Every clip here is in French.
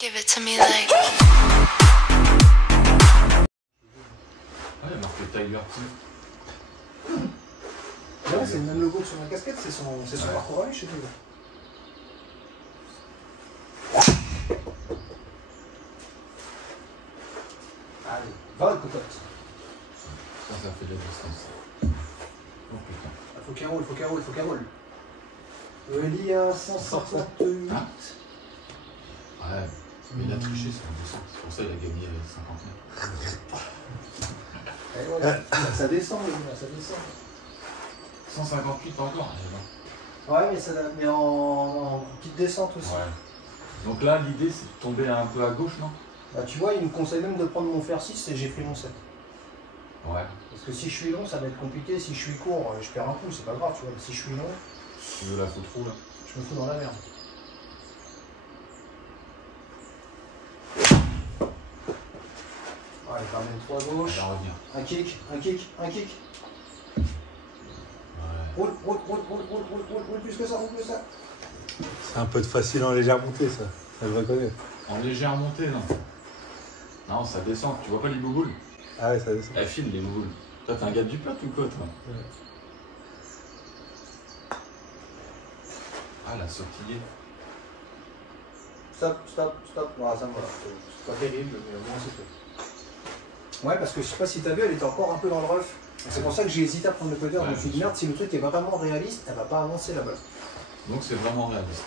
Give it to me like. Ah, il y a marqué Tiger Team. Ouais, c'est le même logo que sur ma casquette, c'est son parcours à lui chez lui. Allez, va le cocotte. Ça fait de la distance. Oh putain. Il faut qu'elle roule. Eli à 158. Ah. Ouais, mais il a triché sur le descente. C'est pour ça qu'il a gagné 50 mètres. Et voilà. Ça descend, les gars, ça descend. 158 encore. Ouais, mais en petite descente aussi. Ouais. Donc là, l'idée, c'est de tomber un peu à gauche, non? Bah, tu vois, il nous conseille même de prendre mon fer 6 et j'ai pris mon 7. Ouais. Parce que si je suis long, ça va être compliqué. Si je suis court, je perds un coup, c'est pas grave, tu vois. Mais si je suis long, Tu veux la foutre où, là? je me fous dans la merde. Ouais, quand même 3 à gauche. Elle va revenir. Un kick. Ouais. Roule plus que ça, C'est un peu de facile en légère montée, ça. Ça je reconnais. En légère montée, non? Non, ça descend. Tu vois pas les bouboules? Ah ouais, ça descend. Elle file les bouboules. Toi, t'es un gars du plat ou quoi, toi? Ouais. Ah, la sautillée. Stop. Voilà, ça me va. C'est pas terrible, mais au moins c'est fait. Ouais, parce que je sais pas si t'as vu, elle était encore un peu dans le rough. C'est pour ça que j'ai hésité à prendre le cutter. Je me suis dit, merde, si le truc est vraiment réaliste, elle va pas avancer là-bas. Donc c'est vraiment réaliste.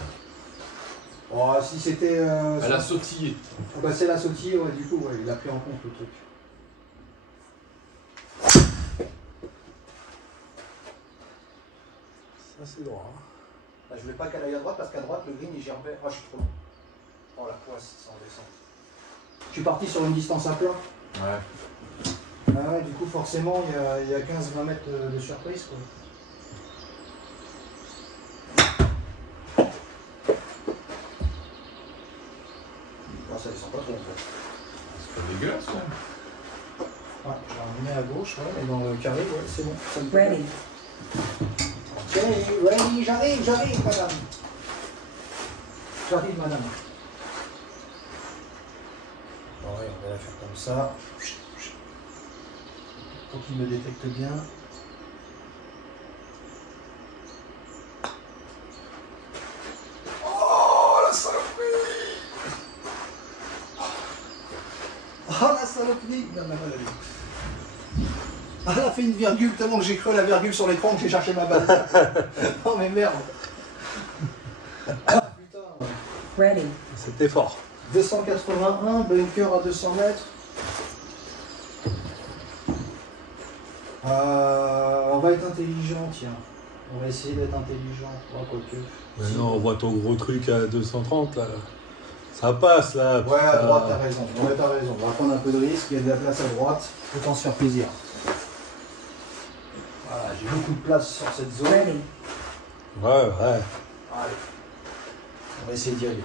Oh, si c'était. Elle a sautillé. Bah, c'est la sautille, ouais, du coup, ouais, il a pris en compte le truc. Ça, c'est droit. Hein. Bah, je voulais pas qu'elle aille à droite parce qu'à droite, le green il gerbait. Oh, je suis trop long. Oh, la poisse, ça en descend. Je suis parti sur une distance à plat. Ouais. Ah ouais, du coup, forcément, il y a 15-20 mètres de surprise, quoi. Non, ça descend pas trop, en fait. C'est pas dégueulasse, ouais. Ouais, je vais ramener à gauche, ouais, et dans le carré, ouais, c'est bon. Ça me Ready. Ready, j'arrive, madame. J'arrive, madame. Ouais, on va la faire comme ça. Pour qu'il me détecte bien. Oh, la saloperie! Oh, la saloperie! Non, mais voilà, ah, elle a fait une virgule tellement que j'ai cru à la virgule sur l'écran que j'ai cherché ma balle. Oh, mais merde! Ah, putain! Ready. C'était fort. 281, bunker à 200 mètres. On va être intelligent, tiens. On va essayer d'être intelligent. Oh, quoique. Mais non, on voit ton gros truc à 230 là. Ça passe là. Ouais, à putain. droite, t'as raison. Ouais, t'as raison. On va prendre un peu de risque. Il y a de la place à droite. Autant se faire plaisir. Voilà, j'ai beaucoup de place sur cette zone. Ready. Ouais. Allez. On va essayer d'y aller.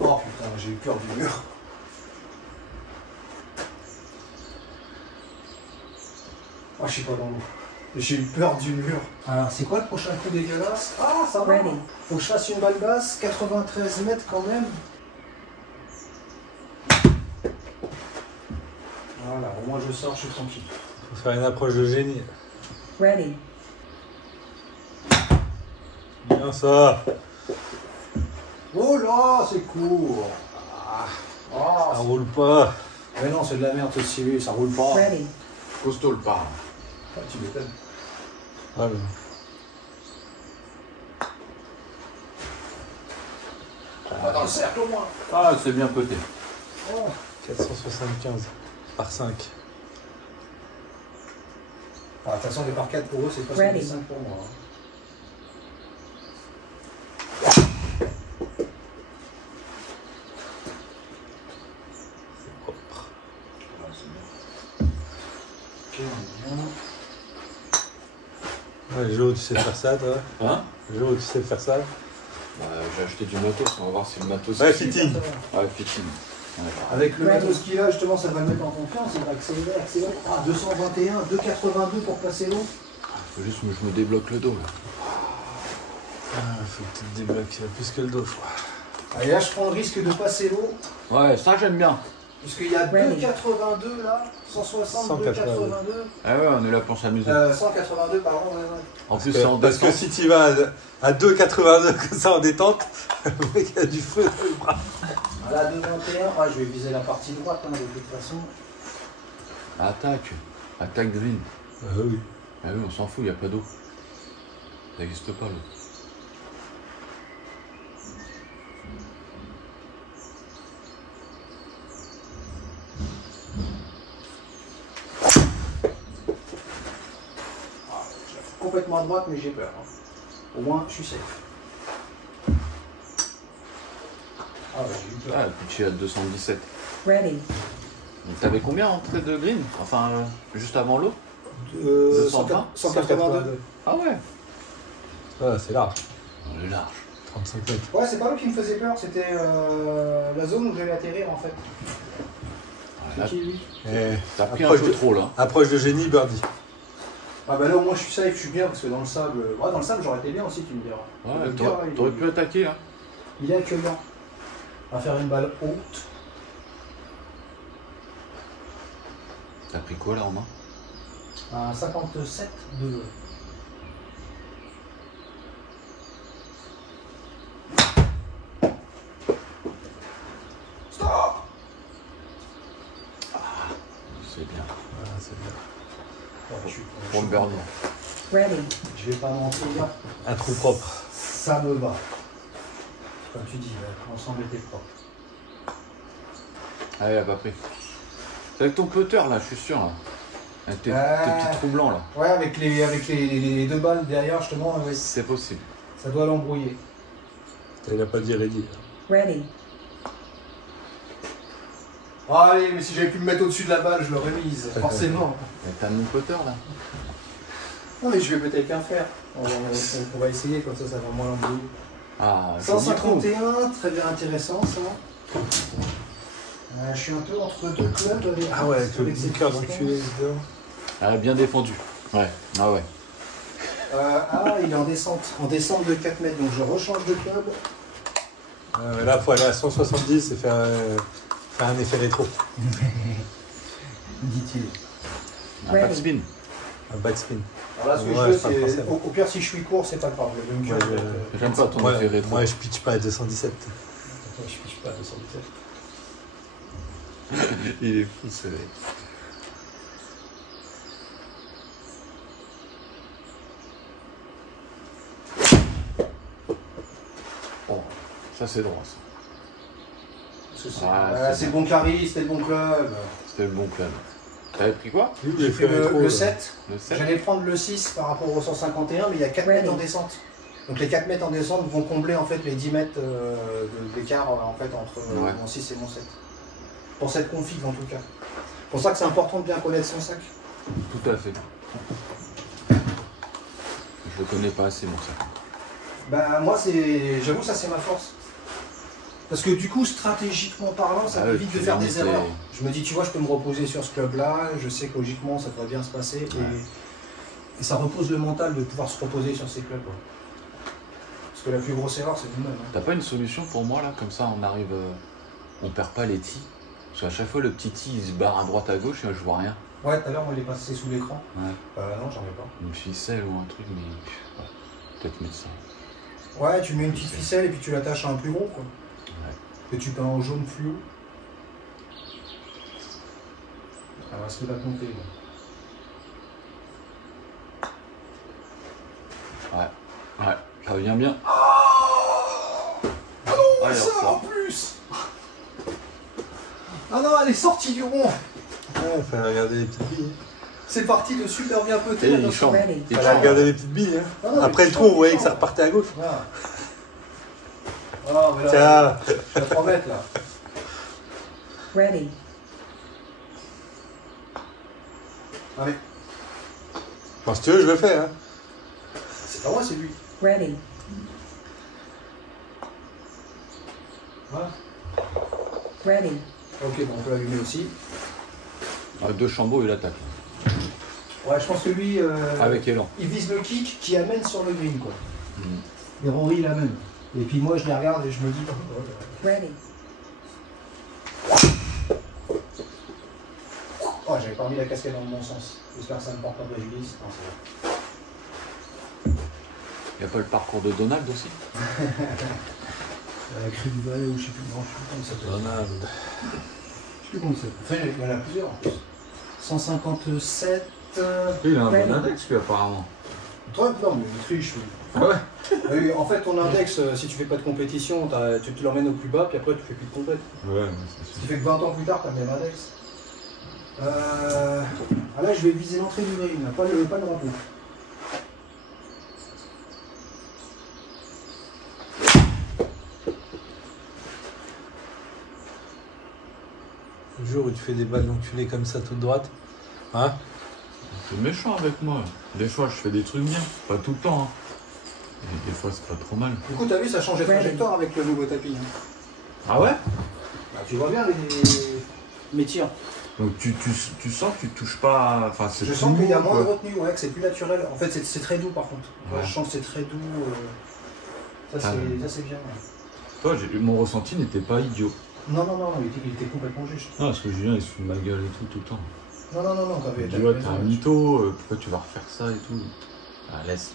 Oh putain, j'ai eu peur du mur. Oh, je suis pas dans l'eau. J'ai eu peur du mur. Alors, c'est quoi le prochain coup dégueulasse? Ah, ça va. Ready. Faut que je fasse une balle basse, 93 mètres quand même. Voilà, au moins je sors, je suis tranquille. Faut faire une approche de génie. Ready. Bien ça. Oh là, c'est court. Ah, Ça roule pas. mais non, c'est de la merde ceci, ça roule pas. Ready. Costaud le pas. Ah, tu m'étonnes. Ah, mais... On va dans le cercle au moins. Ah, c'est bien pété. Oh. 475 par 5. Ah, de toute façon, les par 4 pour eux, c'est pas Ready. 5 pour moi. Hein. C'est propre. Ouais, c'est bien. Ok, on est bien. Ouais, Jo, tu sais faire ça toi? Hein? Jo, tu sais faire ça? J'ai acheté du matos, on va voir si le matos... Ouais, c'est- fitting. Ouais, fitting. Ouais. Avec le Ready. matos qu'il a, justement, ça va le mettre en confiance, il va accélérer. Ah, 221, 282 pour passer l'eau. Faut juste que je me débloque le dos, là. faut que tu te débloques plus que le dos, je crois. Allez, là, je prends le risque de passer l'eau. Ouais, ça j'aime bien. Puisqu'il y a Ready. 2,82 là. 160, 2,82. Ah ouais, on est là pour s'amuser. 182, pardon. Ouais. En plus, c'est en Parce que descente. si tu vas à 2,82 comme ça en détente, le mec a du feu dans le bras. Voilà, 2,21. Je vais viser la partie droite de toute façon. Attaque. Attaque green. Ah oui. Ah oui, on s'en fout, il n'y a pas d'eau. Ça n'existe pas l'eau. Complètement à droite, mais j'ai peur. Au moins, je suis safe. Ah ouais, j'ai eu peur. Ah, pitché à 217. Ready. Donc t'avais combien en trait de green? Enfin, juste avant l'eau? 182. 182. Ah ouais. Ah, c'est large. On est large. 35 mètres. Ouais, c'est pas eux qui me faisait peur, c'était la zone où j'allais atterrir en fait. Là, C'est qui lui? Eh, t'as pris un approche peu de- trop là. Approche de génie, birdie. Ah bah là au moins je suis safe, je suis bien parce que dans le sable. Ouais, dans le sable j'aurais été bien aussi, tu me diras. Ouais, Le cœur, là, t'aurais pu attaquer là. il est accueillant. On va faire une balle haute. T'as pris quoi là en main? Un 57 de. Stop! C'est bien. Ah, c'est bien. Pour le birdie. Ready. Je vais pas mentir, Un trou propre. ça me va. Comme tu dis, l'ensemble était propre. Ah, il a pas pris. C'est avec ton putter là, je suis sûr là. Avec tes petits trous blancs là. Ouais, avec les deux balles derrière, justement, ouais, C'est possible. ça doit l'embrouiller. Il n'a pas dit ready. Ready. Oh, allez, mais si j'avais pu me mettre au-dessus de la balle, je l'aurais mise, forcément. Et t'as mon putter là. Non, mais je vais peut-être qu'un faire. On va essayer, comme ça va moins l'embrouiller. Ah, joli trou. 151, très bien intéressant ça. Je suis un peu entre deux clubs. Ah ouais, avec le ces bunker distance. d'enculé dedans. Ah, bien défendu. Ouais. Ah ouais. Il est en descente de 4 mètres, donc je rechange de club. Mais là, il faut aller à 170 et faire un effet rétro. Dit-il. Un Ouais. backspin. Un backspin. Alors là, ce que Ouais, je veux, c'est pas c'est. français. Au pire, si je suis court, c'est pas grave. Le bunker, Ouais, J'aime pas ton Moi, effet rétro. moi, je pitch pas à 217. Attends, je suis pas à 217. Il est fou ce mec. Oh, ça c'est droit ça. Parce que Ah, c'est le bon carry, c'était le bon club. C'était le bon club. T'avais pris quoi? Lui, J'ai fait le 7. Le 7? J'allais prendre le 6 par rapport au 151, mais il y a 4 Ouais. mètres en descente. Donc les 4 mètres en descente vont combler en fait les 10 mètres d'écart en fait, entre Ouais. mon 6 et mon 7. Pour cette config en tout cas. C'est pour ça que c'est important de bien connaître son sac. Tout à fait. Je le connais pas assez mon sac. Bah moi j'avoue ça c'est ma force. Parce que du coup stratégiquement parlant ça Ah ouais, m'évite tu de faire des limites erreurs. les- Je me dis tu vois je peux me reposer sur ce club là, je sais que logiquement ça devrait bien se passer et ça repose le mental de pouvoir se reposer sur ces clubs. Quoi. Parce que la plus grosse erreur c'est nous-mêmes. Hein. T'as pas une solution pour moi là? Comme ça on arrive. On perd pas les tis. Parce qu'à chaque fois le petit tee il se barre à droite à gauche et je vois rien. Ouais, tout à l'heure, moi, il est passé sous l'écran. Ouais. Non, j'en ai pas. Une ficelle ou un truc, mais. Ouais. Peut-être mettre ça. Ouais, tu mets une petite ficelle et puis tu l'attaches à un plus gros, quoi. Ouais. Que tu peins en jaune fluo. Ça va se la compter, là. Ouais. Ouais. Ça vient bien. Oh non, Ouais, ça alors, en plus. Ah non, elle est sortie du rond. Ouais, fallait regarder les petites billes. C'est parti de super bien Et peté. il attention. chante. Ready. Il Fallait chante. regarder les petites billes. Hein. Ah non, Après mais le trou, on voyait chante, que ça repartait à gauche. Voilà. Ah, mais là, Tiens, je suis à 3 mètres, là. Ready. Allez. bon, si tu veux, je le fais. Hein. C'est pas moi, c'est lui. Ready. Voilà. Ready. Ok, bon, on peut l'allumer aussi. Deux chambeaux, il attaque. Ouais, je pense que lui, Avec élan. il vise le kick qui amène sur le green, quoi. Mhm. Et Rory la même. Et puis moi je les regarde et je me dis... Ready. Oh, j'avais pas remis la casquette dans le bon sens. J'espère que ça ne porte pas préjudice. Non, c'est bon. Y a pas le parcours de Donald aussi? Cri du Valais ou je sais plus, non, je sais plus comment ça s'appelle. Donald. Je sais plus comment ça s'appelle. Enfin, il y en a plusieurs en plus. 157. Il a un Ouais. bon index lui apparemment. Toi, non, mais il triche. Oui. Ah ouais? En fait, ton index, si tu fais pas de compétition, tu te l'emmènes au plus bas, puis après tu fais plus de compète. Ouais, c'est Ce sûr. qui fait que 20 ans plus tard, tu as le même index. Ah là, je vais viser l'entrée du green, pas le drapeau. Le jour où tu fais des balles d'enculé comme ça toute droite, hein? T'es méchant avec moi. Des fois je fais des trucs bien, pas tout le temps. Hein. Et des fois c'est pas trop mal. Du coup, tu as vu, ça change de trajectoire avec le nouveau tapis. Hein. Ah ouais? Bah, tu vois bien mes tirs. Donc tu sens que tu touches pas. Enfin, c'est Je tout sens qu'il y a mou, moins de quoi. retenue, ouais, que c'est plus naturel. En fait, c'est très doux par contre. Ouais, Ouais. je sens que c'est très doux. Ça, Ah c'est bien. Ouais. Toi, mon ressenti n'était pas idiot. Non, il était complètement juste. Non, parce que Julien il se fout de ma gueule et tout le temps. Non, Il t'avais dit ouais, t'es raison. un mytho, pourquoi tu vas refaire ça et tout? Ah, laisse,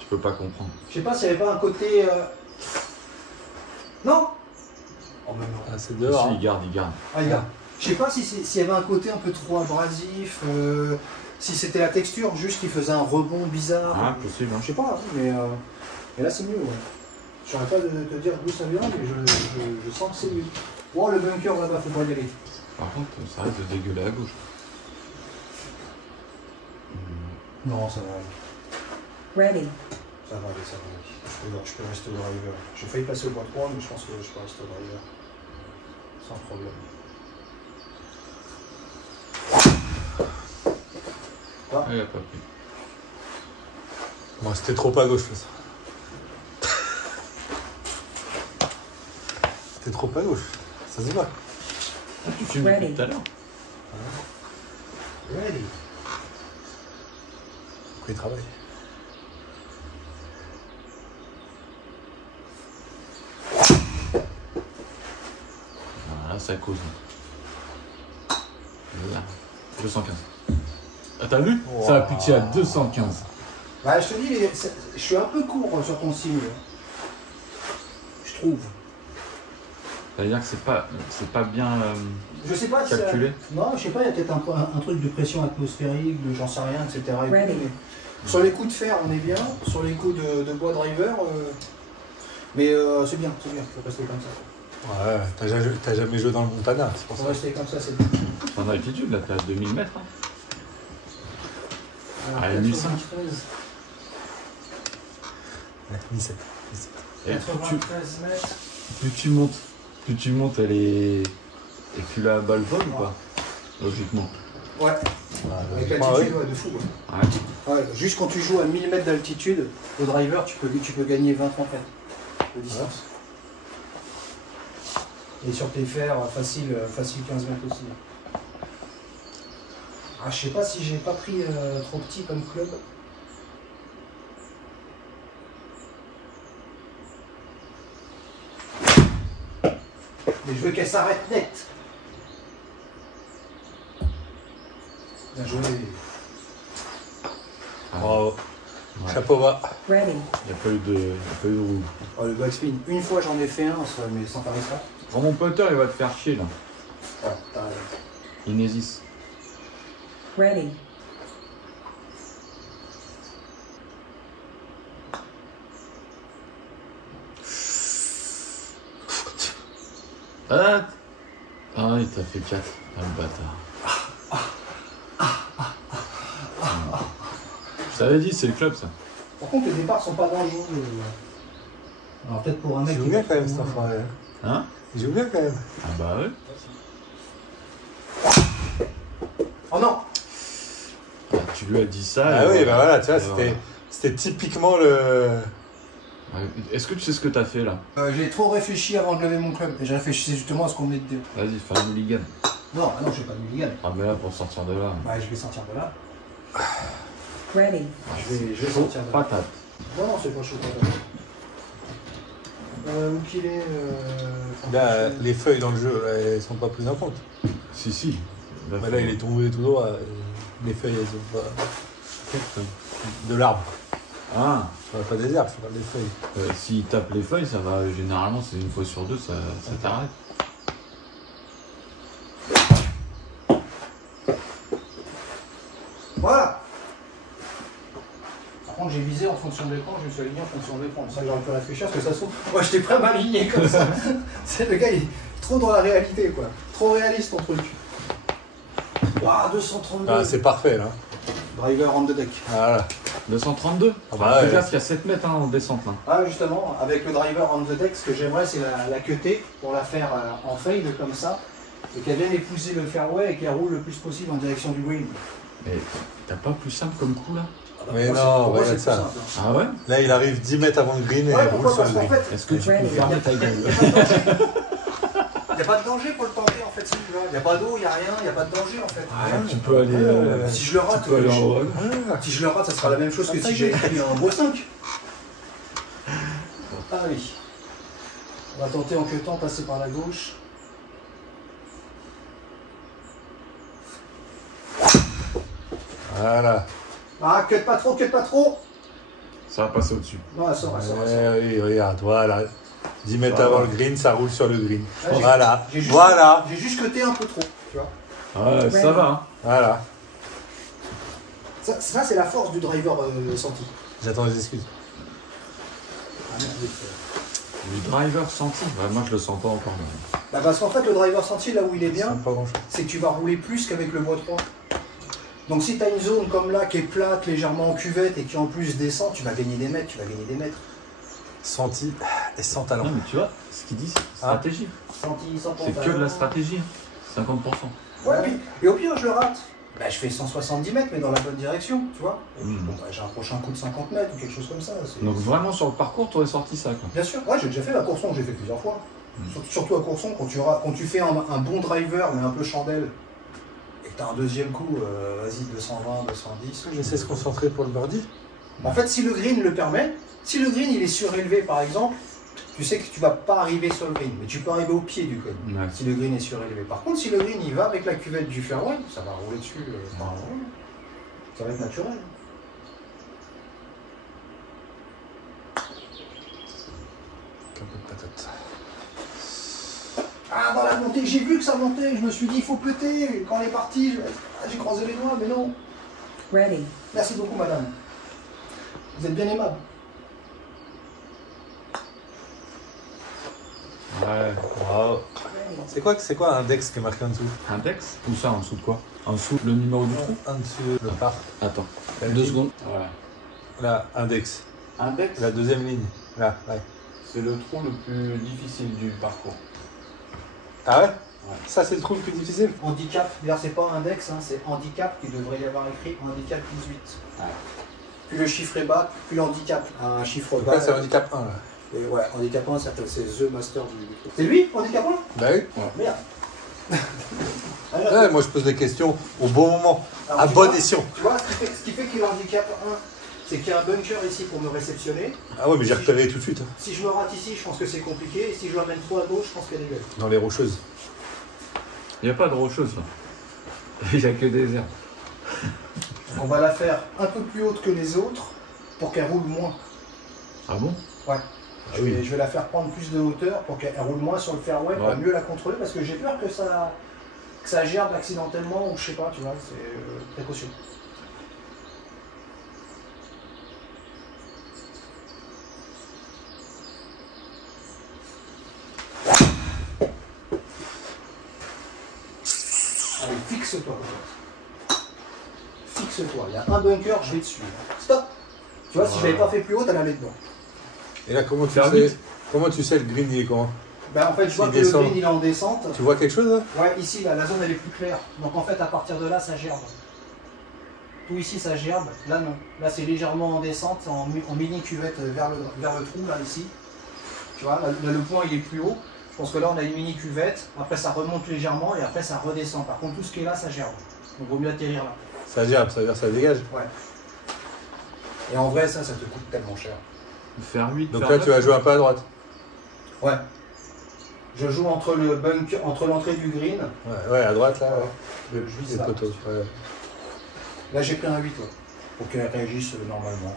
tu peux pas comprendre. Je sais pas s'il n'y avait pas un côté. Non. Oh, mais non. Ah, c'est dehors. Si, Hein. il garde. Ah, regarde. Je sais pas s'il y avait un côté un peu trop abrasif, si c'était la texture juste qui faisait un rebond bizarre. Ah, possible. Hein. Je sais pas, mais là c'est mieux. Ouais. Je saurais pas de te dire d'où ça vient, mais je sens que c'est mieux. Oh, le bunker là-bas, faut pas y aller. Par contre, ça reste de dégueuler à gauche. Non, ça va aller. Ready. Ça va aller, ça va aller. Je peux rester au driver. J'ai failli passer au point 3, mais je pense que je peux rester au driver. Sans problème. Ah, il a pas pris. Bon, c'était trop à gauche, ça. C'était trop à gauche. Ça se voit. Ah, tu filmes Ready. depuis tout à l'heure. Ready. Pourquoi il travaille? Voilà, ça cause. Là, 215. Ah, t'as vu? Wow. Ça a pitché à 215. Bah, je te dis, je suis un peu court sur ton signe. Je trouve. C'est-à-dire que c'est pas bien Je sais pas si. calculé. Non, je sais pas, il y a peut-être un truc de pression atmosphérique, de j'en sais rien, etc. Et Ready. tout, mais sur les coups de fer, on est bien. Sur les coups de bois driver, mais c'est bien, faut rester comme ça. Ouais, t'as jamais joué dans le Montana, c'est pour Faut ça. rester comme ça, c'est bien. En altitude, là, t'es à 2000 mètres. Hein. Alors, Allez, 1005. 93, Ouais, 17. Et 93 mètres. plus tu montes, elle est. Et puis la balle vole ou pas? Logiquement. Ouais, Ouais, avec ouais. l'altitude, ouais, de fou. Ouais. Ouais. Ouais, juste quand tu joues à 1000 mètres d'altitude, au driver, tu peux gagner 20-30 mètres de distance. Et sur tes fers, facile 15 mètres aussi. Ah, je sais pas si j'ai pas pris trop petit comme club. Mais je veux qu'elle s'arrête net. Bien joué. Bravo. Ouais. Chapeau bas. Ready. Il n'y a pas eu de roue. Oh, le backspin. Une fois j'en ai fait un, mais sans faire ça. Quand mon putter, il va te faire chier là. Ouais, t'as raison. Inésis. Ready. Ah, ah il t'a fait 4. Ah, le bâtard. Je t'avais dit, c'est le club ça. Par contre, les départs sont pas dangereux. Alors peut-être pour un mec Il joue qui bien va quand même, trop cet loin. enfoiré. Hein? Il joue bien quand même. Ah bah ouais. Oh non. Ah, tu lui as dit ça. Ah et oui, voilà. bah voilà, tu vois, Et voilà. c'était typiquement le. Ouais. Est-ce que tu sais ce que t'as fait là? J'ai trop réfléchi avant de lever mon club. Et j'ai réfléchi justement à ce qu'on venait de dire. Vas-y, fais un mulligan. Non, ah non, je vais pas de mulligan. Ah mais là, pour sortir de là. Ouais, je vais sortir de là. Ready. Je vais sortir de là. Patate. Non, non, c'est pas chaud. Pas Où qu'il est Là, les feuilles dans le jeu, là, elles sont pas prises en compte. Si. Mais là, il est tombé tout droit. Les feuilles, elles sont pas. De l'arbre. Ah, Je parle pas des herbes, je parle des feuilles. s'il tape les feuilles, ça va. Généralement, c'est une fois sur deux, ça t'arrête. Voilà. Par contre, j'ai visé en fonction de l'écran, je me suis aligné en fonction de l'écran. C'est ça que j'aurais pu réfléchir, parce que ça se trouve, moi j'étais prêt à m'aligner comme ça. C'est le gars, il est trop dans la réalité, quoi. Trop réaliste ton truc. Waouh, 232. Ah, c'est parfait, là. Driver on the deck. Voilà. 232. Ah bah ouais. Fais gaffe, il y a 7 mètres en descente là. Ah, justement, avec le driver on the deck, ce que j'aimerais, c'est la cutter pour la faire en fade comme ça, et qu'elle vienne épouser le fairway et qu'elle roule le plus possible en direction du green. Mais t'as pas plus simple comme coup là? Mais Moi, non, pour moi, regarde c'est ça. plus simple, hein. Ah ouais? Là, il arrive 10 mètres avant le green et Ouais, il roule pourquoi? sur Parce le qu'en green. fait, Est-ce que tu peux Ready. fermer ta gueule? il n'y a pas de danger pour le tenter en fait, si tu vas. Il n'y a pas d'eau, il n'y a rien, il n'y a pas de danger en fait. Tu peux aller. Si je le rate, Tu peux aller en haut. si je le rate, ça sera la même chose que si j'avais pris un bois 5. Ah oui. On va tenter en queutant, passer par la gauche. Voilà. Ah, cut pas trop, cut pas trop. Ça va passer au-dessus. Non, elle sort, elle sort, elle sort. Oui, regarde, voilà. 10 mètres avant le green, ça roule sur le green. Ah, j'ai- Voilà. J'ai juste- Voilà. J'ai juste cuté un peu trop, tu vois. Ah, ça va. Hein. Voilà. Ça c'est la force du driver senti. J'attends les excuses. Ah, merde. Du driver senti. Ouais, moi je le sens pas encore. Mais... Bah, parce qu'en fait, le driver senti, là où il est bien, Pas grand chose. c'est que tu vas rouler plus qu'avec le bois 3. Donc si tu as une zone comme là qui est plate, légèrement en cuvette et qui en plus descend, tu vas gagner des mètres, Senti et sans talent. Non, mais tu vois, ce qu'il dit, c'est stratégie. Senti, sans C'est que de la stratégie. 50%. Ouais, oui. Et au pire, je le rate. Bah, je fais 170 mètres, mais dans la bonne direction, tu vois. Et puis, bon, bah, j'ai un prochain coup de 50 mètres ou quelque chose comme ça. Donc vraiment sur le parcours, tu aurais sorti ça quoi. Bien sûr, ouais, j'ai déjà fait la Courson, j'ai fait plusieurs fois. Surtout à Courson, quand tu fais un bon driver, mais un peu chandelle, et que tu as un deuxième coup, vas-y, 220, 210. Je sais se concentrer pour le birdie. En fait, si le green le permet, si le green il est surélevé par exemple, tu sais que tu vas pas arriver sur le green, mais tu peux arriver au pied du green, Ouais. si le green est surélevé. Par contre, si le green il va avec la cuvette du fairway, ça va rouler dessus. Ça va être naturel. Un peu de patate. Ah, dans la montée, j'ai vu que ça montait, je me suis dit il faut péter. Quand on est parti, j'ai croisé les doigts, mais non. Ready. Merci beaucoup, madame. Vous êtes bien aimable. Ouais. Wow. Ready. C'est quoi un dex qui est marqué en dessous? Index? Ou ça en dessous de quoi? En dessous le numéro du trou? En dessous, le par. Attends. La 2 ligne. secondes. Voilà. Là, index. Index, La deuxième ligne. Là, ouais. c'est le trou le plus difficile du parcours. Ah ouais? Ouais. Ça, c'est le trou le plus difficile? Handicap, d'ailleurs c'est pas index, hein, c'est handicap qui devrait y avoir écrit handicap 18. Ouais. Plus le chiffre est bas, plus l'handicap a un chiffre Donc bas. là, c'est handicap 1, là. Et ouais, handicap 1, c'est The Master du truc. C'est lui, handicap 1? Bah oui. Merde. Ouais, moi, je pose des questions au bon moment, Alors, à tu bon vois, escient. Tu vois, ce qui fait qu'il est handicap 1, c'est qu'il y a un bunker ici pour me réceptionner. Ah ouais, mais j'ai repéré tout de suite, hein, Si je me rate ici, je pense que c'est compliqué. Et si je l'emmène trop à gauche, je pense qu'elle est belle. dans les rocheuses. Il n'y a pas de rocheuse là. Il n'y a que des herbes. On va la faire un peu plus haute que les autres pour qu'elle roule moins. Ah bon? Ouais. Ah oui. Je vais la faire prendre plus de hauteur pour qu'elle roule moins sur le fairway pour Ouais. mieux la contrôler parce que j'ai peur que ça gerbe accidentellement ou je sais pas, tu vois, c'est précaution. Allez, fixe-toi. Fixe-toi. Il y a un bunker, je vais dessus. Stop. Tu vois, si je l'avais pas fait plus haute, elle allait dedans. Et là, comment Faire vite. tu sais le green, il est comment? Ben, en fait, je vois Il que le descend. green il est en descente. Tu vois quelque chose, là? Ouais, ici, là, la zone elle est plus claire. Donc en fait, à partir de là, ça gerbe. Tout ici, ça gerbe. Là, non. Là, c'est légèrement en descente, en mini cuvette vers le trou, là, ici. Tu vois, là, le point, il est plus haut. Je pense que là, on a une mini cuvette. Après, ça remonte légèrement et après, ça redescend. Par contre, tout ce qui est là, ça gerbe. Donc, vaut mieux atterrir là. Ça gerbe, ça veut dire que ça dégage. Ouais. Et en vrai, ça te coûte tellement cher. Faire 8. Donc faire là, 9. tu vas jouer un peu à droite. Ouais. Je joue entre le bunker, entre l'entrée du green. Ouais, à droite là. Je vise Les là. poteaux. Ouais. Là j'ai pris un 8 pour qu'elle réagisse normalement.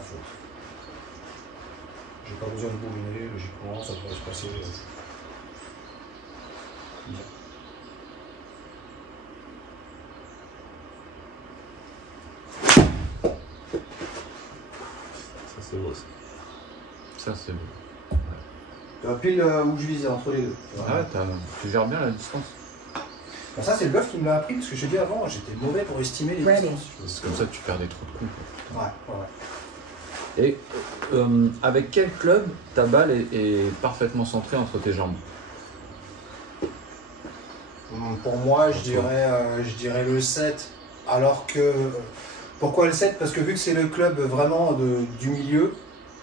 J'ai pas besoin de bourriner, logiquement, ça devrait se passer. Bien. Ça c'est beau ça. Ça, c'est beau. Pile où je visais, entre les deux. Ouais, tu gères bien la distance. Bon, ça c'est le bluff qui me l'a appris, parce que je t'ai dit avant, j'étais mauvais pour estimer les Ready. distances. C'est comme ça que tu perds des trous de coups. Ouais. Et avec quel club ta balle est parfaitement centrée entre tes jambes? Pour moi, je dirais le 7. Alors que. Pourquoi le 7? Parce que vu que c'est le club vraiment du milieu,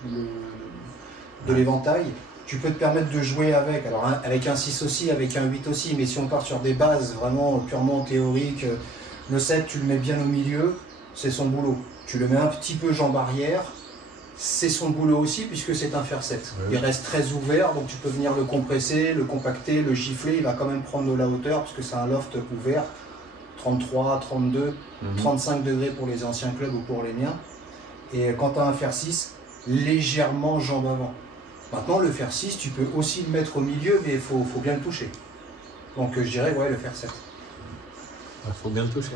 de l'éventail, tu peux te permettre de jouer avec. Alors avec un 6 aussi, avec un 8 aussi, mais si on part sur des bases vraiment purement théoriques, le 7, tu le mets bien au milieu, c'est son boulot. Tu le mets un petit peu jambe arrière, c'est son boulot aussi puisque c'est un fer 7. Ouais. Il reste très ouvert, donc tu peux venir le compresser, le compacter, le gifler, il va quand même prendre de la hauteur parce que c'est un loft ouvert, 33, 32, 35 degrés pour les anciens clubs ou pour les miens. Et quand tu as un fer 6, légèrement jambe avant. Maintenant, le fer 6, tu peux aussi le mettre au milieu, mais il faut bien le toucher. Donc je dirais, ouais, le fer 7. Il faut bien le toucher.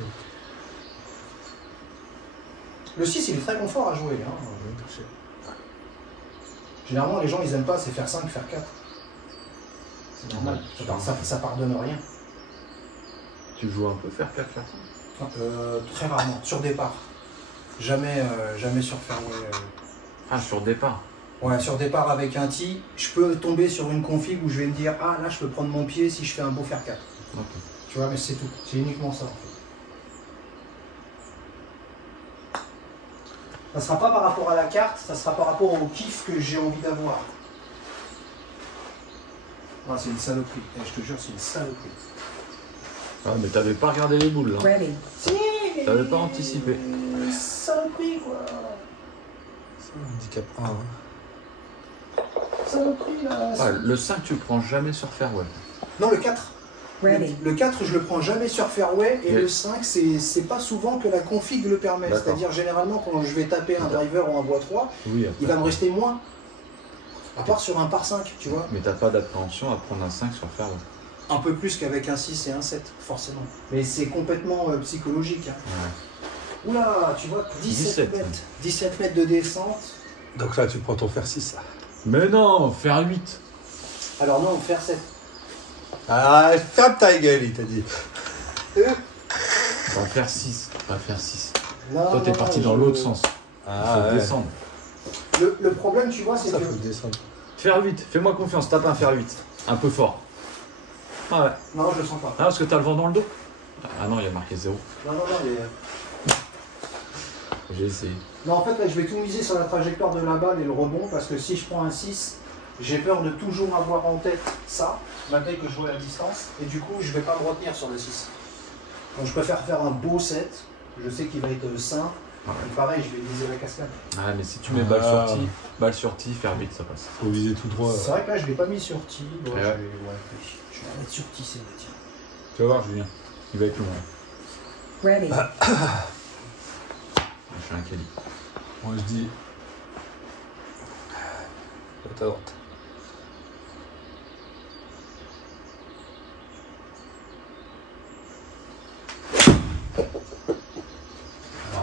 Le 6, il est très confort à jouer. Hein. Bien le toucher. Généralement, les gens, ils aiment pas, c'est fer 5, fer 4. C'est normal, ça pardonne rien. Tu joues un peu faire 4 faire 5? Très rarement, sur départ. Jamais sur fairway. Ah, sur départ. Ouais, sur départ avec un tee, je peux tomber sur une config où je vais me dire, ah là, je peux prendre mon pied si je fais un beau fer 4. Ok. Tu vois, mais c'est tout. C'est uniquement ça, en fait. Ça sera pas par rapport à la carte, ça sera par rapport au kiff que j'ai envie d'avoir. Ah, c'est une saloperie. Eh, je te jure, c'est une saloperie. Ah, mais t'avais pas regardé les boules là. Ready. Si, mais... T'avais pas anticipé. Saloperie, quoi. C'est un handicap 1. Hein. Saloperie, là. Ah, le 5, tu le prends jamais sur fairway. Non, le 4. Ready. Le 4, je le prends jamais sur fairway et Yeah. le 5, c'est pas souvent que la config le permet. D'accord. C'est-à-dire, généralement, quand je vais taper un driver ou un bois 3, Oui, après. il va me rester moins. À part sur un par 5, tu vois. Mais t'as pas d'appréhension à prendre un 5 sur fairway. Un peu plus qu'avec un 6 et un 7, forcément. Mais c'est complètement psychologique. Hein. Ouais. Oula, tu vois, 17 mètres. 17 mètres de descente. Donc là, tu prends ton fer 6 là. Mais non, faire 8. Alors non, faire 7. Ah, ferme ta gueule, il t'a dit. Pas faire 6. Pas faire 6. Non, Toi, t'es non, parti non, dans je- l'autre sens. Ah, Il faut ouais. descendre. Le problème, tu vois, c'est Ça, que... faut le descendre. Faire 8. Fais-moi confiance, tape un faire 8. Un peu fort. Ah ouais. Non, je le sens pas. Ah, parce que t'as le vent dans le dos. Ah non, il y a marqué 0. Non, mais... J'ai essayé. Non, en fait, là, je vais tout miser sur la trajectoire de la balle et le rebond, parce que si je prends un 6, j'ai peur de toujours avoir en tête ça, malgré que je joue à la distance, et du coup, je vais pas me retenir sur le 6. Donc, je préfère faire un beau 7, je sais qu'il va être sain, et pareil, je vais viser la cascade. Ah, mais si tu mets Ah. balle sur tee, faire 8, ça passe. Faut viser tout droit. C'est vrai que là, je l'ai pas mis sur T, bon, Ouais. je vais la mettre sur T, c'est vrai, tiens. Tu vas voir, Julien. Il va être loin. Ready. Je suis un Kelly. Moi, je dis. À droite.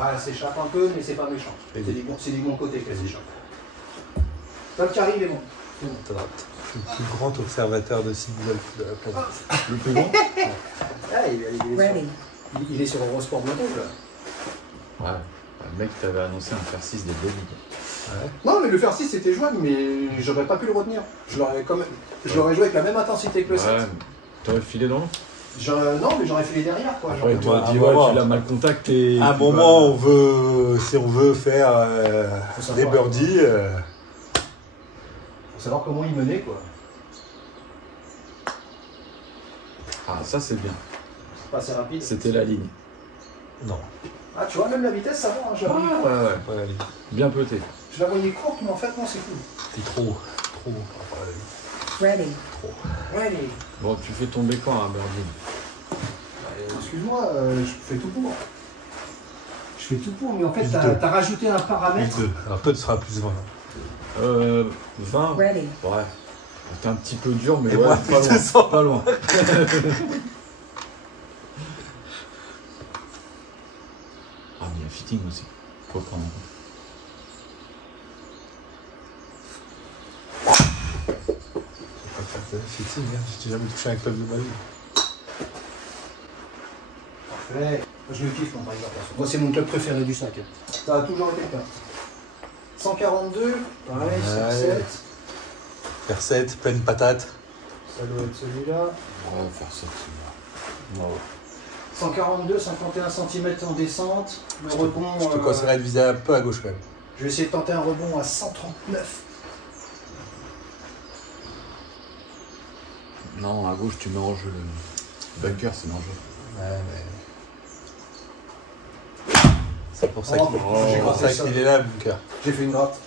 Alors, elle s'échappe un peu, mais c'est pas méchant. Et C'est du bon côté qu'elle s'échappe. Là, le carré, il est bon. À droite. Je suis le plus grand observateur de Sydney de la planète. Le plus grand? Ah, Ready. il est sur Eurosport Moto, là. Ouais. Le mec t'avait annoncé un faire 6 dès le début. Non, mais le faire 6 c'était jouable, mais j'aurais pas pu le retenir. Je l'aurais joué avec la même intensité que le 7. Ouais, t'aurais filé dans l'eau. Non, mais j'aurais filé derrière, quoi. Après, Genre, tu m'as à dit, un ouais, moment. tu l'as mal contacté. À un tu moment, vas- on veut, si on veut faire Faut savoir. des birdies, Faut savoir comment il menait, quoi. Ah, ça c'est bien. C'est pas assez rapide. C'était la ligne. non. Ah, tu vois, même la vitesse, ça va. Hein, je, la voyais, Ouais. Ouais, allez. Bien peauté. je la voyais courte, mais en fait, non, c'est cool. T'es trop. Trop. par rapport à la vie. Ready. Ready. Bon, tu fais tomber quand un birdie? Excuse-moi, je fais tout pour. Je fais tout pour, mais en fait, Plus t'as deux. as rajouté un paramètre. Plus 2. Alors toi, tu seras plus 20. 20. Ready. Ouais. C'était un petit peu dur, mais Et ouais, moi, pas plus loin. 200. Pas loin. Ah, mais il y a fitting aussi. Faut prendre en compte. Je vais pas faire de fitting, hein. J'ai jamais touché un club de ma vie. Parfait. Je le kiffe mon driver perso. Moi, c'est mon club préféré du sac. Ça a toujours été le cas. 142, pareil, Ouais. 7. Faire 7, pleine patate. Ça doit être celui-là. Ouais, faire ça, c'est bien. Ouais. 142, 51 cm en descente. Le rebond. Je te conseillerais de viser un peu à gauche quand même. Je vais essayer de tenter un rebond à 139. Non, à gauche, tu mets en jeu le bunker, c'est dangereux. Ouais, mais. C'est pour ça Oh, qu'il j'ai pour ça raté ça. qu'il est là, mon cœur. J'ai fait une gratte.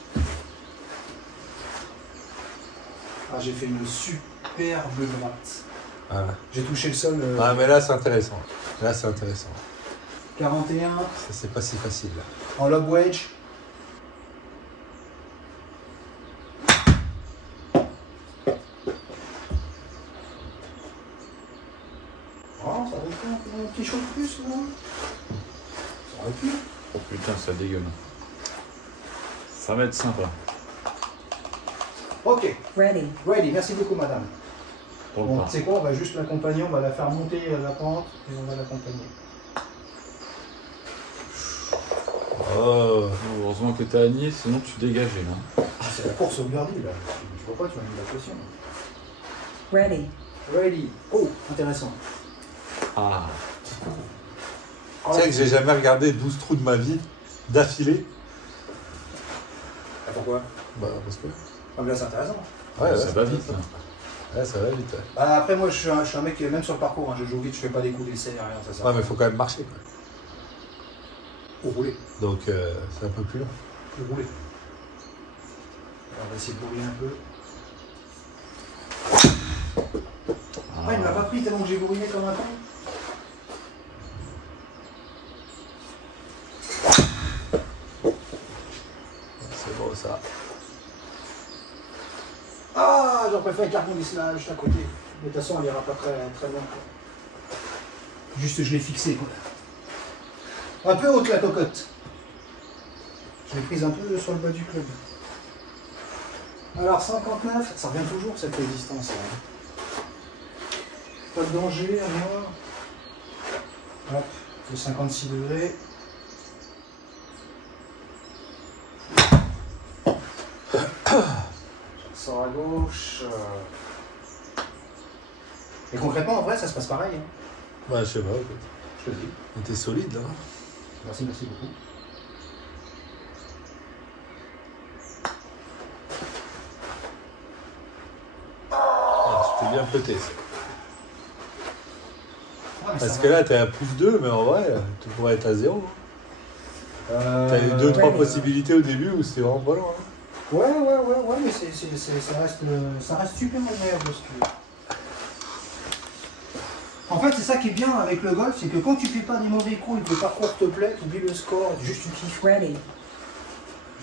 Ah, j'ai fait une superbe gratte. Voilà. J'ai touché le sol. Ah, mais là, c'est intéressant. Là, c'est intéressant. 41 Ça, c'est pas si facile. Là. en lob wedge. Oh, ça aurait pu un petit chaud de plus, là. Ça aurait pu. Oh putain, ça dégueule. Ça va être sympa. Ok, Ready. ready. Merci beaucoup, madame. Pour le Bon, part. tu sais quoi, on va juste l'accompagner, on va la faire monter la pente et on va l'accompagner. Oh. Heureusement que t'as Agnès, sinon tu dégageais là. C'est la course au birdie, là. Je vois pas, tu m'as mis la pression. Ready. Ready. Oh, intéressant. Ah, Oh, Tu sais que j'ai jamais regardé 12 trous de ma vie d'affilée. Ah, pourquoi? Bah, parce que. Ah, mais là, c'est intéressant. Ouais, ça va vite là. Ouais, ça va vite. Ouais, Bah, après, moi, je suis un mec qui est même sur le parcours. Hein, je joue vite, je fais pas des coups d'essai, rien, ça sert. ouais, mais il faut quand même marcher. Quoi. Faut rouler. Donc, c'est un peu plus long. Faut rouler. Alors, on va essayer de rouler un peu. Ah, il m'a pas pris tellement que j'ai bourriné comme un con. C'est bon, ça. Ah, j'aurais préféré Carbon d'Islam juste à côté. Mais de toute façon, elle ira pas très, très loin. Quoi. Juste, je l'ai fixé. Quoi. Un peu haute la cocotte. Je l'ai prise un peu sur le bas du club. Alors, 59, ça revient toujours cette résistance. Hein. Pas de danger, rien. Hop, de 56 degrés. Je sors à gauche. Et concrètement, en vrai, ça se passe pareil. Hein. Ouais, je sais pas. Écoute. Je te le dis. Mais t'es solide, hein. Merci, merci beaucoup. Ah, je t'ai bien pété. Ça. Ah, mais Parce ça que va. là, t'es à plus 2, mais en vrai, tu pourrais être à 0. T'as eu 2-3 ouais. possibilités au début où c'était vraiment pas loin. Hein. Ouais, mais ça reste super agréable ce que... En fait, c'est ça qui est bien avec le golf, c'est que quand tu fais pas des mauvais coups et que le parcours te plaît, tu oublies le score, juste tu kiffes. Ready.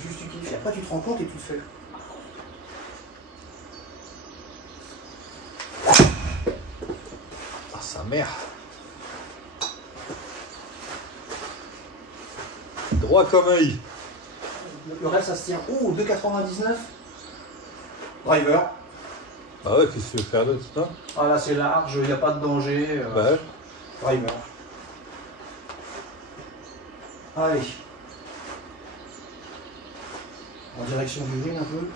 Juste tu kiffes. Et après, tu te rends compte et tu le fais. Ah, sa mère. Droit comme œil. Le reste, ça se tient. Oh, 2,99. Driver. Bah ouais, qu'est-ce que tu veux faire d'autre, non? Ah là, c'est large, il n'y a pas de danger. Bah ouais. Driver. Allez. En direction du green un peu.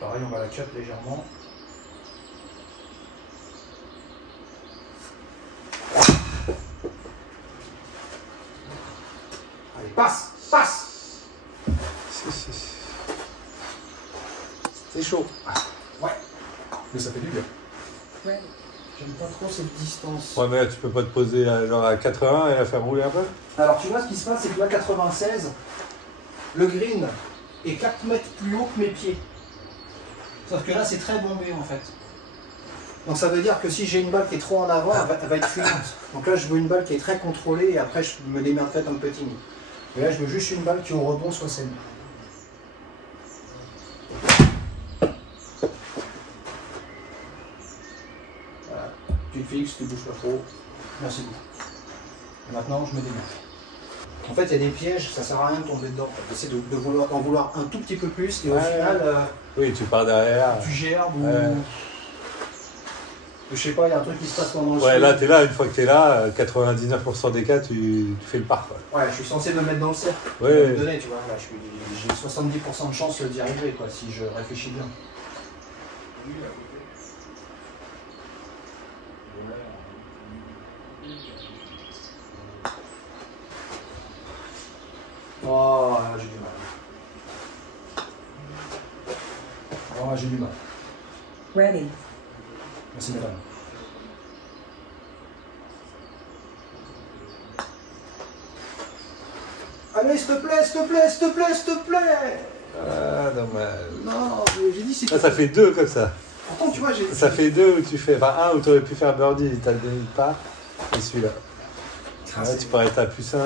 Pareil, on va la cut légèrement. Allez, passe, passe. C'est chaud. Ouais. Mais ça fait du bien. Ready. J'aime pas trop cette distance. Ouais, mais là, tu peux pas te poser genre à 80 et la faire rouler un peu? Alors tu vois ce qui se passe, c'est que là 96, le green et 4 mètres plus haut que mes pieds. Sauf que là, c'est très bombé en fait. Donc ça veut dire que si j'ai une balle qui est trop en avant, elle va être fuyante. Donc là, je veux une balle qui est très contrôlée et après, je me démerderai dans le putting. Et là, je veux juste une balle qui au rebond soit saine. Voilà. Tu le fixes, tu bouges pas trop. Merci beaucoup. Et maintenant, je me démerde. En fait, il y a des pièges, ça sert à rien de tomber dedans. J'essaie d'en vouloir un tout petit peu plus et au final, oui, tu pars derrière. tu gerbes ou... Je sais pas, il y a un truc qui se passe pendant le Ouais, swing. là, t'es là, une fois que t'es là, 99% des cas, tu fais le par. Quoi. Ouais, je suis censé me mettre dans le cercle. Ouais. Me donner, tu vois. Là, j'ai 70% de chance d'y arriver, quoi, si je réfléchis bien. Oh, là, j'ai du mal. Oh, j'ai du mal. Ready. Merci, madame. Allez, s'il te plaît, s'il te plaît, s'il te plaît, s'il te plaît. Ah, dommage. Non, j'ai dit c'est Ah, ça fait 2 comme ça. Pourtant, tu vois, j'ai... Ça fait 2 où tu fais. Enfin, un où tu aurais pu faire birdie, t'as donné le par. Et celui-là. Ah, Ouais, tu pourrais être à plus 1.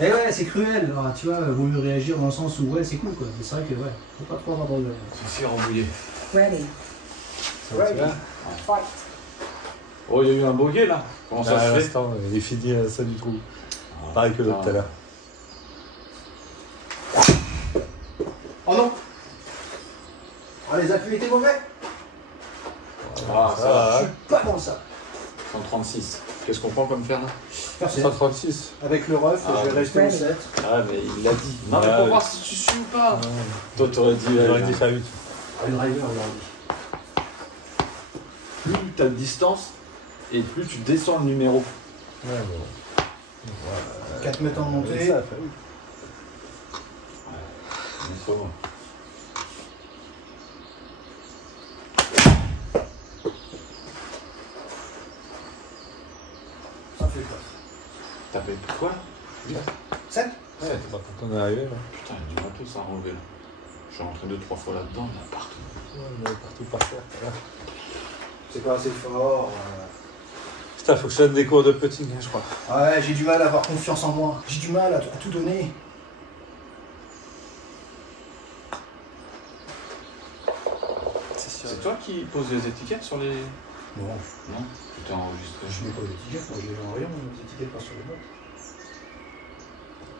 Eh ouais, c'est cruel. Alors, tu vois, vaut mieux réagir dans le sens où, ouais, c'est cool, quoi. Mais c'est vrai que, ouais, faut pas trop avoir de regret. C'est rembouillé. Ready. Tu vois Fight. Oh, il y a eu un bogey là. Comment ça à se fait? l'instant, il est fini à ça du trou. Pareil que l'autre tout à l'heure. Oh non. Oh, les appuis étaient mauvais. Ah, ça va. Je suis pas dans ça. 136. Qu'est-ce qu'on prend comme fer là? Faire 136. Avec le ref, Ah, je vais rester au ouais. 7. Ah, mais il l'a dit. Non, mais Ah, pour oui. voir si tu suis ou pas. Non. Toi, t'aurais dit. J'aurais dit faire 8. Ah, le driver, aujourd'hui. Plus tu as de distance et plus tu descends le numéro. Ouais, bon. 4 mètres en montée. Ça fait 8. Montre-moi. Ça fait quoi? T'as fait quoi? 7? Ouais, t'es pas content d'arriver là. Putain, il y a du matos à enlever là. Je suis rentré 2-3 fois là-dedans, il y en a partout. Ouais, on est partout par terre. Voilà. C'est pas assez fort. Putain, faut que je donne des cours de putting, hein, je crois. Ouais, j'ai du mal à avoir confiance en moi. J'ai du mal à tout donner. C'est toi qui poses les étiquettes sur les. Non, Non? Tu t'es enregistré. je mets pas d'étiquette, moi je les en rayon, les étiquettes pas sur les boîtes.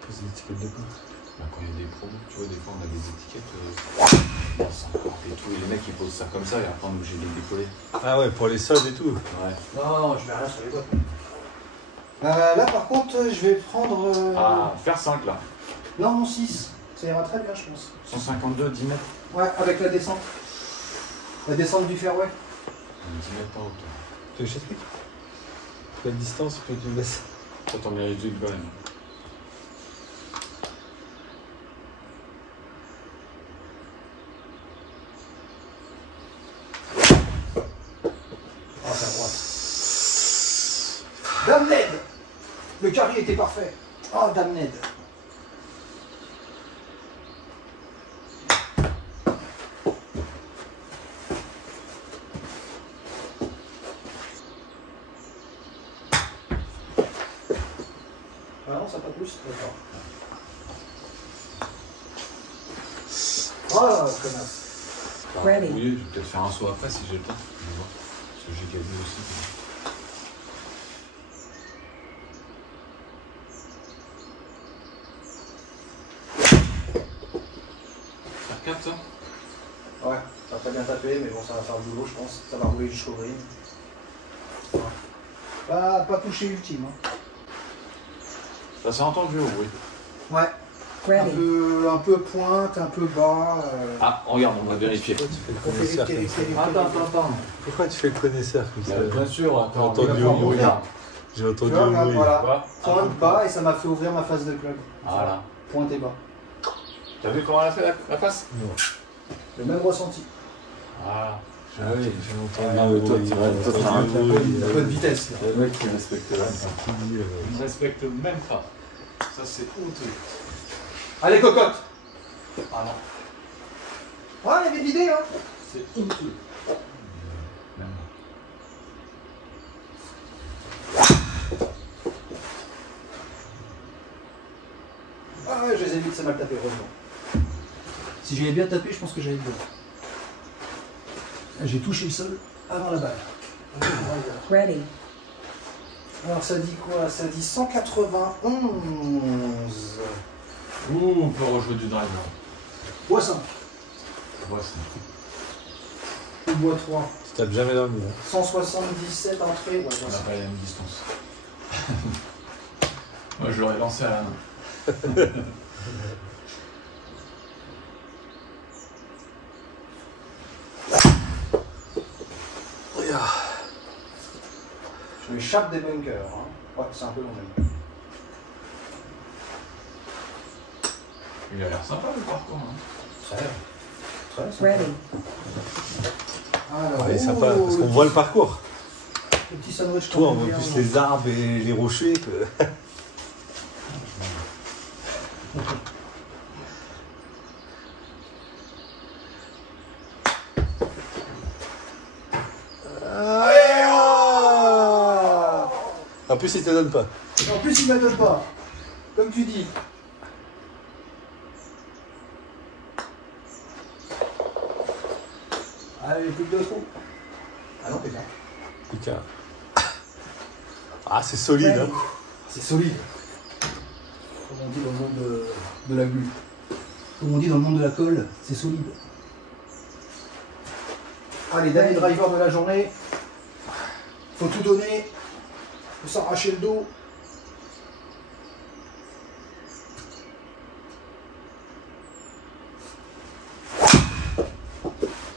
Pose des étiquettes de quoi? Bah, quand il y a des promos, tu vois, des fois on a des étiquettes. Sans corde et tout. Et les mecs ils posent ça comme ça et après on est obligé de les décoller. Ah ouais, pour les soldes et tout. Ouais. Non, je mets rien sur les boîtes. Là par contre, je vais prendre. Ah, faire 5 là. Non, non, 6. Ça ira très bien, je pense. 152, 10 mètres. Ouais, avec la descente. La descente du fairway. 10 mètres en hauteur. Tu veux chez truc? Quelle distance que tu laisses? Ça t'en mérite une quand même. Ah, c'est à droite. Dame Ned. Le carré était parfait. Oh, Dame Ned. Ah non, ça pas plus. D'accord. Oh, connasse. Ready. Oui, je vais peut-être faire un saut après si j'ai le temps. On va voir. Parce que j'ai gagné aussi. Faire 4 ça? Ouais, ça va pas bien taper, mais bon, ça va faire le boulot, je pense. Ça va rouler jusqu'au green. Pas touché ultime. Hein. Ça s'est entendu au bruit. Ouais. Ready. Un peu pointe, un peu bas. Ah, regarde, on va vérifier. Pourquoi tu fais le On fait des connaisseur comme ça? Attends. Pourquoi tu fais le connaisseur comme ça? Bien sûr, attends. J'ai entendu au au bruit. bruit. J'ai Tu entendu vois, au regarde, bruit. voilà. Quoi? Pointe bas et ça m'a fait ouvrir ma face de club. Voilà. Pointe et bas. T'as vu comment elle a fait la face? Non. Le même ressenti. Voilà. Ah oui, j'ai entendu Ah, au mais toi, bruit. tu J'ai vois, toi, t'as entendu un au Un bruit. peu de vitesse. Là. Le mec qui respecte la C'est qui dit, Il ne respecte même pas. Ça, c'est honteux. Allez, cocotte. Ah non. Ouais, il y avait de l'idée, hein. C'est honteux. Même. Ah ouais, je les ai vus, c'est mal tapé, heureusement. Si j'avais bien tapé, je pense que j'avais bien. J'ai touché le sol avant la balle. ready, Alors ça dit quoi? Ça dit 191. Ouh, on peut rejouer du drive là. Bois 5. Ouais, c'est Ou bois 3. Tu tapes jamais dans le mur. 177 entrées. Ouais, on bois n'a 5. pas la même distance. Moi, je l'aurais lancé à la main. Je m'échappe des bunkers. Hein. Ouais, c'est un peu long même. Il a l'air sympa le parcours. Hein. Très sympa. ready, Alors, Ouais, sympa, parce qu'on voit le parcours. le petit sandwich. Toi, on qu'on voit aime plus bien. les arbres et les rochers que. Ah en plus, il te donne pas. En plus, il ne m'adonne pas. Comme tu dis. Allez, plus que 2 trous. Ah non, t'es bien. Putain. Ah, c'est solide, hein. C'est solide. Comme on dit dans le monde de la glu. Comme on dit dans le monde de la colle, c'est solide. Allez, dernier driver de la journée. Faut tout donner. Faut s'arracher le dos.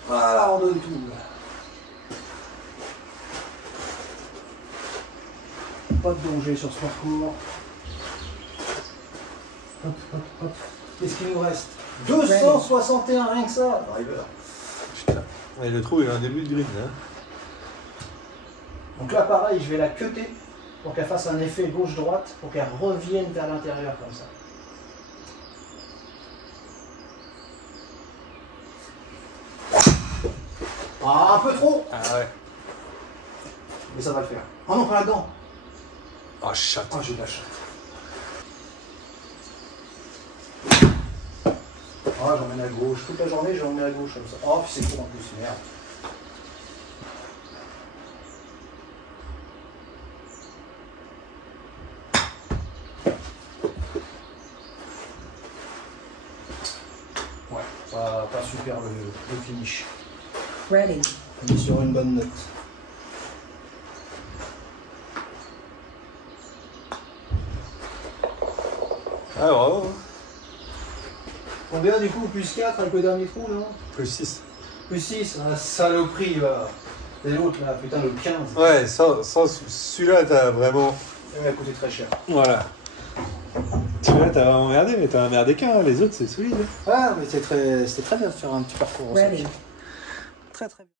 Voilà, on donne tout. Pas de danger sur ce parcours. Hop, hop, hop. Qu'est-ce qu'il nous reste? 261, rien que ça. Driver. Putain. Et le trou, il a un début de green, hein. Donc là, pareil, je vais la cutter pour qu'elle fasse un effet gauche-droite, pour qu'elle revienne vers l'intérieur comme ça. Ah, un peu trop. Ah ouais. Mais ça va le faire. Oh non, pas là-dedans. Oh, chatte. Ah, j'ai de la chatte. Ah, j'emmène à gauche. Toute la journée, j'emmène à gauche comme ça. Oh, puis c'est court en plus, merde. Ouais, pas super le finish. ready, On est sur une bonne note. Ah, bravo. Combien du coup? Plus 4 avec le dernier trou, non? Plus 6. Plus 6, la saloperie va. Et l'autre là, putain, le 15. Ouais, sans celui-là, t'as vraiment. Il m'a coûté très cher. Voilà. Celui-là, t'as vraiment merdé, mais t'as merdé qu'un. Les autres, c'est solide. Ah, mais c'était très bien de faire un petit parcours ensemble. ready. Très très bien.